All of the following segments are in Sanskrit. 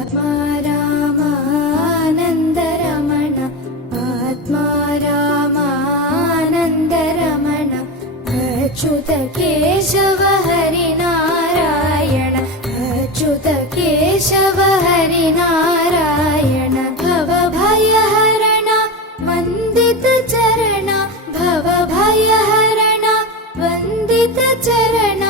आत्मा रामानन्दरमण आत्मा रामानन्दरमण अच्युत केशव हरिनारायण अच्युत केशव हरिनारायण भवभयहरण वन्दित चरण भवभयहरण वन्दित चरण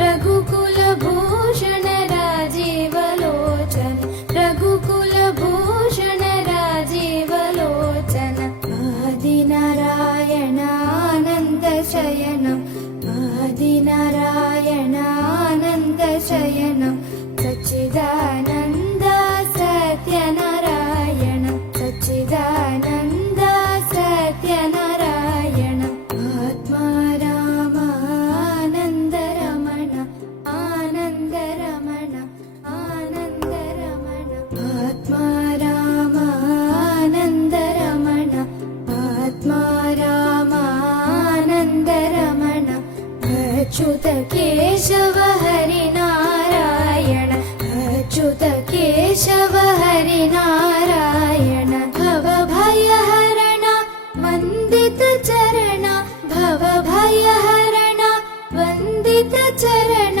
रघुकुलभूषण राजीवलोचन रघुकुलभूषण राजीवलोचन आदिनारायणानन्दशयनं आदिनारायणानन्दशयनं सच्चिदानन्द सत्यनारायण सच्चिदानन्द सत्यनारायण आत्मा रामानन्दरमण आनन्दरमण आनन्दरमण आत्मा रामानन्दरमण आत्मा रामानन्दरमण अच्युत केशव हरिनारायण अच्युत केशव हरिनारायण भवभयहरण वन्दित चरण भवभयहरण वन्दित चरण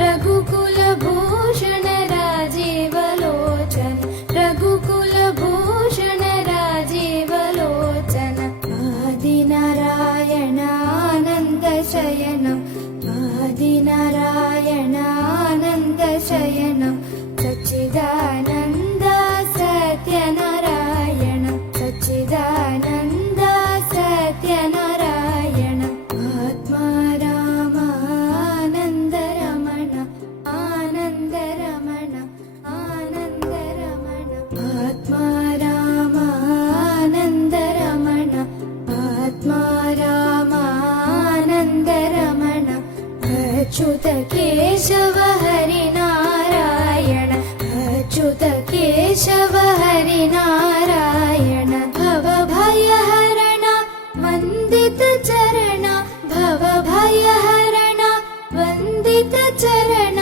रघुकुलभूषण राजीवलोचन रघुकुलभूषण राजीवलोचन आदिनारायणानन्दशयनं आदिनारायणानन्दशयनं सच्चिदानन्द सत्यनारायण सच्चिदानन्द सत्यनारायण आत्मा रामानन्दरमण आनन्दरमण आनन्दरमण आत्मा रामानन्दरमण आत्मा रामानन्दरमण अच्युत केशव हरिनारायण अच्युत केशव हरिनारायण भवभयहरण वन्दित चरण भवभयहरण वन्दित चरण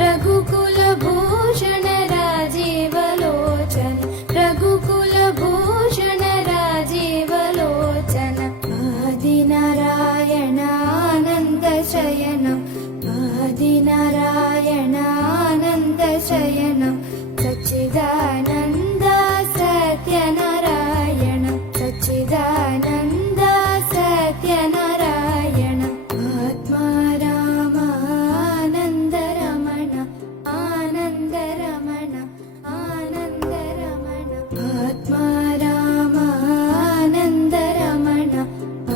रघुकुलभूषण राजीवलोचन रघुकुलभूषण राजीवलोचन आदिनारायणानन्दशयनं आदिनारायणानन्दशयनं सच्चिदानन्द सत्यनारायण सच्चिदानन्द सत्यनारायण आत्मा रामानन्दरमण आनन्दरमण आनन्दरमण आत्मा रामानन्दरमण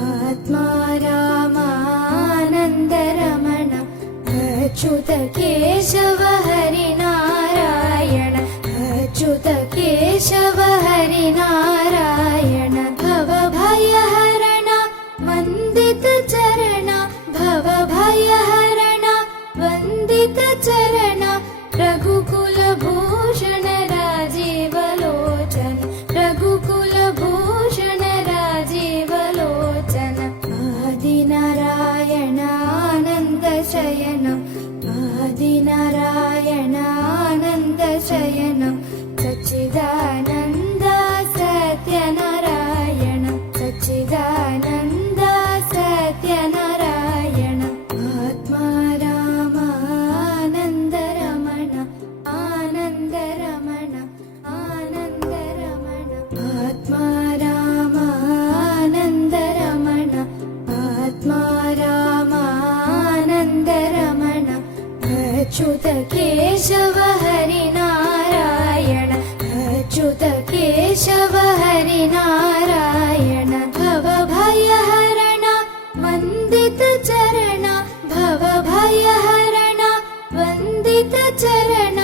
आत्मा रामानन्दरमण अच्युत केशव हरिनारायण अच्युत केशव हरिनारायण भवभयहरण वन्दित चरण भवभयहरण वन्दित चरण रघुकुलभूषण राजीवलोचन रघुकुलभूषण राजीवलोचन आदिनारायणानन्दशयनं आदिनारायणानन्दशयनं सच्चिदानन्द सत्यनारायण सच्चिदानन्द सत्यनारायण आत्मा रामानन्दरमण आनन्दरमण आनन्दरमण आत्मा रामानन्दरमण आत्मा रामानन्दरमण अच्युत केशव हरिनारायण अच्युत केशव हरिनारायण भवभयहरण वन्दित चरण भवभयहरण वन्दित चरण